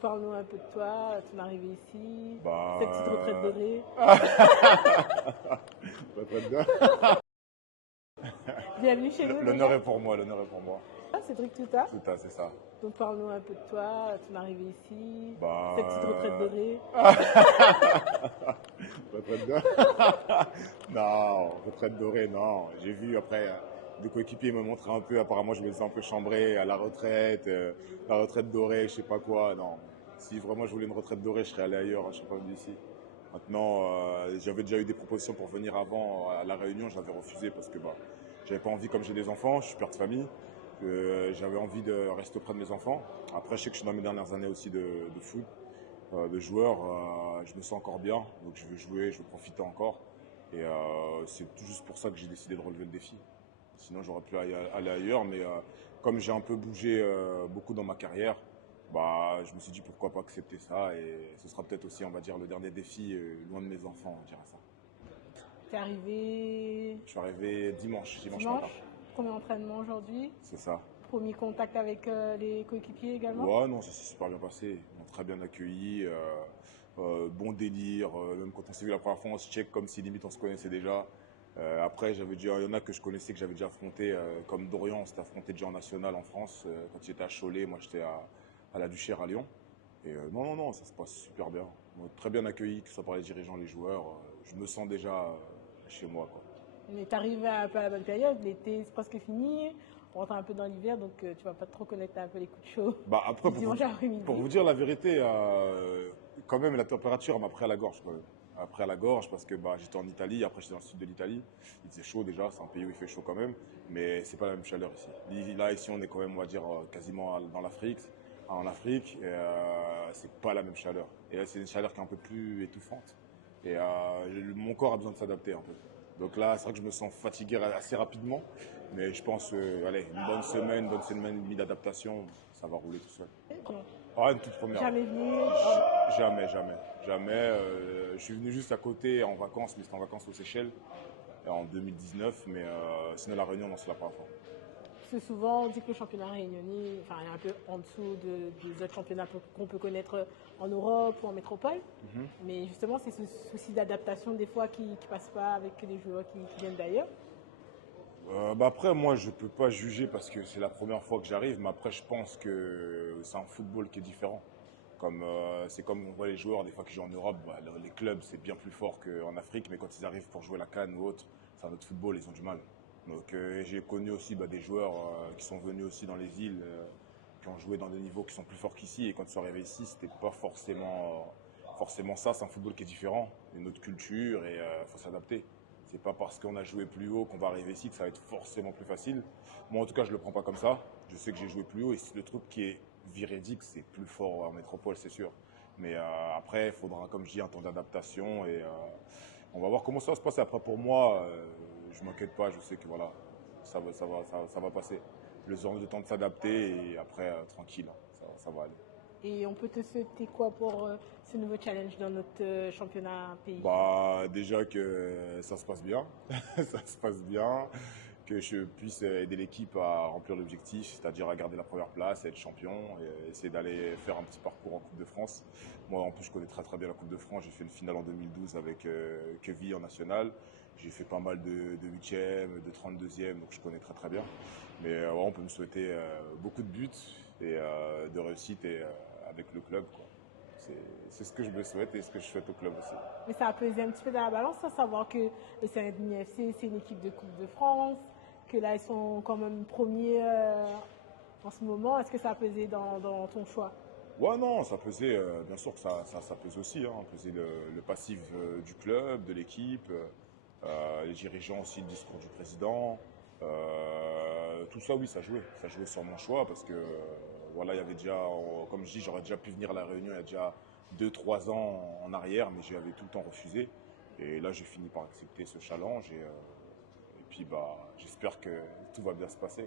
Parle-nous un peu de toi, ton arrivée ici, Bah, cette petite retraite dorée. retraite de- Bienvenue chez nous L'honneur déjà. est pour moi, l'honneur est pour moi. Ah, Cédric Touta. Tout à, c'est ça. Donc parle-nous un peu de toi, ton arrivée ici, Bah, cette petite retraite dorée. retraite de... Non, retraite dorée, non. J'ai vu après, des coéquipiers me montrer un peu, apparemment je me laissais un peu chambrer à la retraite dorée, je sais pas quoi, non. Si vraiment je voulais une retraite dorée, je serais allé ailleurs, je serais pas venu ici. Maintenant, j'avais déjà eu des propositions pour venir avant à La Réunion, j'avais refusé parce que bah, j'avais pas envie, comme j'ai des enfants, je suis père de famille, j'avais envie de rester auprès de mes enfants. Après, je sais que je suis dans mes dernières années aussi de foot, de joueur, je me sens encore bien, donc je veux jouer, je veux profiter encore. Et c'est juste pour ça que j'ai décidé de relever le défi. Sinon, j'aurais pu aller ailleurs, mais comme j'ai un peu bougé beaucoup dans ma carrière, bah, je me suis dit pourquoi pas accepter ça. Et ce sera peut-être aussi, on va dire, le dernier défi loin de mes enfants, on dirait ça. T'es arrivé Je suis arrivé dimanche matin. dimanche. Premier entraînement aujourd'hui. C'est ça. Premier contact avec les coéquipiers également. Ouais, non, ça s'est super bien passé. Ils m'ont très bien accueilli. Bon délire. Même quand on s'est vu la première fois, on se check comme si limite on se connaissait déjà. Après, il y en a que je connaissais, que j'avais déjà affronté, comme Dorian, on s'était affronté déjà en national en France, quand il était à Cholet, moi j'étais à la Duchère à Lyon. Et non, ça se passe super bien. On est très bien accueilli, que ce soit par les dirigeants, les joueurs. Je me sens déjà chez moi, quoi. On est arrivé un peu à la bonne période, l'été c'est presque fini, on rentre un peu dans l'hiver donc tu vas pas trop connaître un peu les coups de chaud. Bah après, Dimanche après-midi. pour vous dire la vérité, quand même la température m'a pris à la gorge, quand même. Après à la gorge parce que bah, j'étais en Italie, après j'étais dans le sud de l'Italie. Il faisait chaud déjà, c'est un pays où il fait chaud quand même, mais c'est pas la même chaleur ici. Là ici on est quand même, on va dire, quasiment dans l'Afrique. En Afrique, c'est pas la même chaleur. Et là c'est une chaleur qui est un peu plus étouffante. Et mon corps a besoin de s'adapter un peu. Donc là, c'est vrai que je me sens fatigué assez rapidement, mais je pense, allez, une bonne semaine et demie d'adaptation, ça va rouler tout seul. Ah, une toute première. Jamais venu. Jamais. Je suis venu juste à côté en vacances, mais c'était en vacances aux Seychelles en 2019, mais sinon la Réunion, non, c'est la première fois. Parce que souvent, on dit que le championnat réunionnais enfin, est un peu en dessous des autres championnats qu'on peut connaître en Europe ou en métropole. Mais justement, c'est ce souci d'adaptation des fois qui ne passe pas avec les joueurs qui viennent d'ailleurs. Bah après, moi, je peux pas juger parce que c'est la première fois que j'arrive, mais après, je pense que c'est un football qui est différent. C'est comme on voit les joueurs des fois qui jouent en Europe, bah, les clubs c'est bien plus fort qu'en Afrique, mais quand ils arrivent pour jouer la CAN ou autre, c'est un autre football, ils ont du mal. Donc j'ai connu aussi bah, des joueurs qui sont venus aussi dans les îles, qui ont joué dans des niveaux qui sont plus forts qu'ici, et quand ils sont arrivés ici, c'était pas forcément ça. C'est un football qui est différent, une autre culture, et faut s'adapter. C'est pas parce qu'on a joué plus haut qu'on va arriver ici que ça va être forcément plus facile. Moi, en tout cas, je le prends pas comme ça. Je sais que j'ai joué plus haut et c'est le truc qui est véridique, c'est plus fort en métropole, c'est sûr. Mais après, il faudra, comme je dis, un temps d'adaptation et on va voir comment ça va se passer. Après, pour moi, je m'inquiète pas. Je sais que voilà, ça va passer. Le temps de s'adapter et après, tranquille, hein, ça va aller. Et on peut te souhaiter quoi pour ce nouveau challenge dans notre championnat pays? Bah, déjà que ça se passe bien, ça se passe bien, que je puisse aider l'équipe à remplir l'objectif, c'est-à-dire à garder la première place, être champion, et essayer d'aller faire un petit parcours en Coupe de France. Moi, en plus, je connais très bien la Coupe de France. J'ai fait une finale en 2012 avec Queville en national. J'ai fait pas mal de 8e, de 32e, donc je connais très bien. Mais ouais, on peut me souhaiter beaucoup de buts et de réussite et, avec le club, quoi. C'est ce que je me souhaite et ce que je souhaite au club aussi. Mais ça a pesé un petit peu dans la balance, à savoir que le Saint-Denis FC, c'est une équipe de Coupe de France, que là, ils sont quand même premiers en ce moment. Est-ce que ça a pesé dans ton choix? Ouais, non, ça pesait, bien sûr que ça pèse aussi, hein, pesait le passif du club, de l'équipe, les dirigeants aussi, le discours du président. Tout ça, oui, ça jouait sur mon choix parce que, voilà, il y avait déjà, comme je dis, j'aurais déjà pu venir à La Réunion il y a déjà 2 3 ans en arrière, mais j'avais tout le temps refusé. Et là, j'ai fini par accepter ce challenge et puis, bah, j'espère que tout va bien se passer.